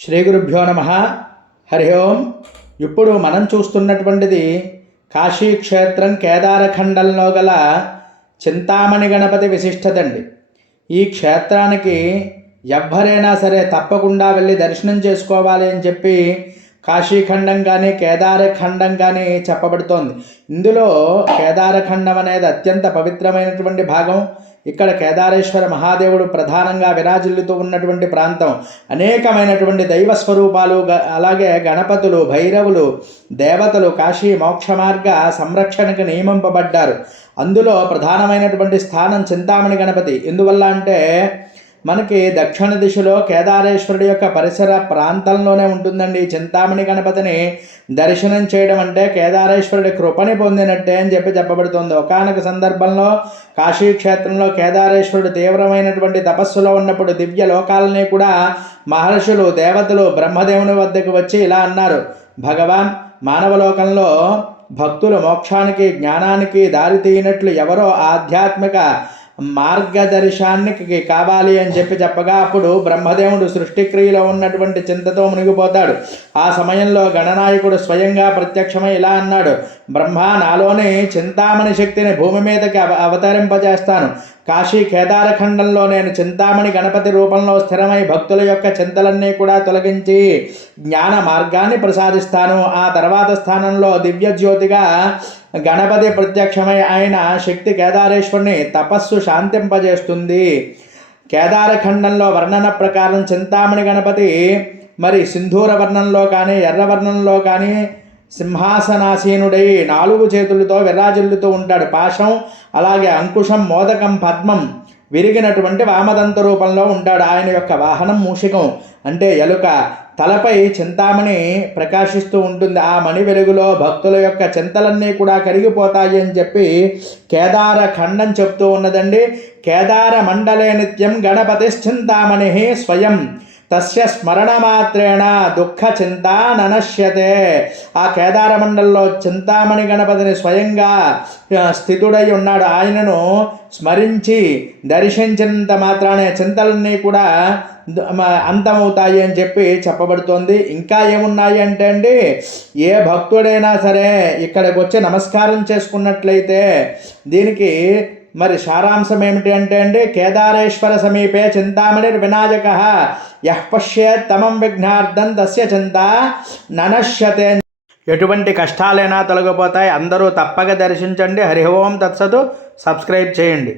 శ్రీ గురుభ్యో నమ. హరి ఓం. ఇప్పుడు మనం చూస్తున్నటువంటిది కాశీ క్షేత్రం కేదారఖండంలో గల చింతామణి గణపతి విశిష్టత అండి ఈ క్షేత్రానికి ఎవ్వరైనా సరే తప్పకుండా వెళ్ళి దర్శనం చేసుకోవాలి అని చెప్పి కాశీఖండం కానీ కేదారఖండం కానీ చెప్పబడుతోంది. ఇందులో కేదారఖండం అనేది అత్యంత పవిత్రమైనటువంటి భాగం. ఇక్కడ కేదారేశ్వర మహాదేవుడు ప్రధానంగా విరాజిల్లుతూ ఉన్నటువంటి ప్రాంతం. అనేకమైనటువంటి దైవ స్వరూపాలు గ- అలాగే గణపతులు భైరవులు దేవతలు కాశీ మోక్ష మార్గ సంరక్షణకు నియమింపబడ్డారు. అందులో ప్రధానమైనటువంటి స్థానం చింతామణి గణపతి. ఎందువల్ల అంటే మనకి దక్షిణ దిశలో కేదారేశ్వరుడి యొక్క పరిసర ప్రాంతంలోనే ఉంటుందండి. చింతామణి గణపతిని దర్శనం చేయడం అంటే కేదారేశ్వరుడి కృపని పొందినట్టే అని చెప్పి చెప్పబడుతుంది. ఒకనొక సందర్భంలో కాశీ క్షేత్రంలో కేదారేశ్వరుడు తీవ్రమైనటువంటి తపస్సులో ఉన్నప్పుడు దివ్య లోకాలని కూడా మహర్షులు దేవతలు బ్రహ్మదేవుని వద్దకు వచ్చి ఇలా అన్నారు. భగవాన్ మానవలోకంలో భక్తులు మోక్షానికి జ్ఞానానికి దారి తీయనట్లు ఎవరో ఆధ్యాత్మిక మార్గదర్శానికి కావాలి అని చెప్పి చెప్పగా అప్పుడు బ్రహ్మదేవుడు సృష్టిక్రియలో ఉన్నటువంటి చింతతో మునిగిపోతాడు. ఆ సమయంలో గణనాయకుడు స్వయంగా ప్రత్యక్షమై ఇలా అన్నాడు బ్రహ్మ నాలోని చింతామణి శక్తిని భూమి మీదకి అవ అవతరింపజేస్తాను. కాశీ కేదారఖండంలో నేను చింతామణి గణపతి రూపంలో స్థిరమై భక్తుల యొక్క చింతలన్నీ కూడా తొలగించి జ్ఞాన మార్గాన్ని ప్రసాదిస్తాను. ఆ తర్వాత స్థానంలో దివ్య జ్యోతిగా గణపతి ప్రత్యక్షమై ఆయన శక్తి కేదారేశ్వరుని తపస్సు శాంతింపజేస్తుంది. కేదారఖండంలో వర్ణన ప్రకారం చింతామణి గణపతి మరి సింధూర వర్ణంలో కానీ ఎర్ర వర్ణంలో కానీ సింహాసనాసీనుడై నాలుగు చేతులతో విరాజిల్లుతూ ఉంటాడు. పాశం అలాగే అంకుశం మోదకం పద్మం విరిగినటువంటి వామదంత రూపంలో ఉంటాడు. ఆయన యొక్క వాహనం మూషికం. అంటే ఎలుక తలపై చింతామణి ప్రకాశిస్తూ ఉంటుంది. ఆ మణి వెలుగులో భక్తుల యొక్క చింతలన్నీ కూడా కరిగిపోతాయి అని చెప్పి కేదార ఖండం చెప్తూ ఉన్నదండి. కేదార మండలే నిత్యం గణపతిశ్చింతామణి స్వయం. తస్య స్మరణమాత్రేణ దుఃఖ చింతా ననశ్యతే ఆ కేదారమండల్లో చింతామణి గణపతిని స్వయంగా స్థితుడై ఉన్నాడు. ఆయనను స్మరించి దర్శించినంత మాత్రానే చింతలన్నీ కూడా అంతమవుతాయి అని చెప్పి చెప్పబడుతోంది. ఇంకా ఏమున్నాయి అంటే అండి ఏ భక్తుడైనా సరే ఇక్కడికి వచ్చి నమస్కారం చేసుకున్నట్లయితే దీనికి మరి సారాంశం ఏమిటి అంటే అండి? కేదారేశ్వర సమీపే చింతామణి వినాయక. యహ్ పశ్యేత్ తమం విఘ్నార్థం తస్య చింత ననశ్యతే. ఎటువంటి కష్టాలైనా తొలగిపోతాయి. అందరూ తప్పక దర్శించండి. హరి ఓం తత్సతు. సబ్స్క్రైబ్ చేయండి.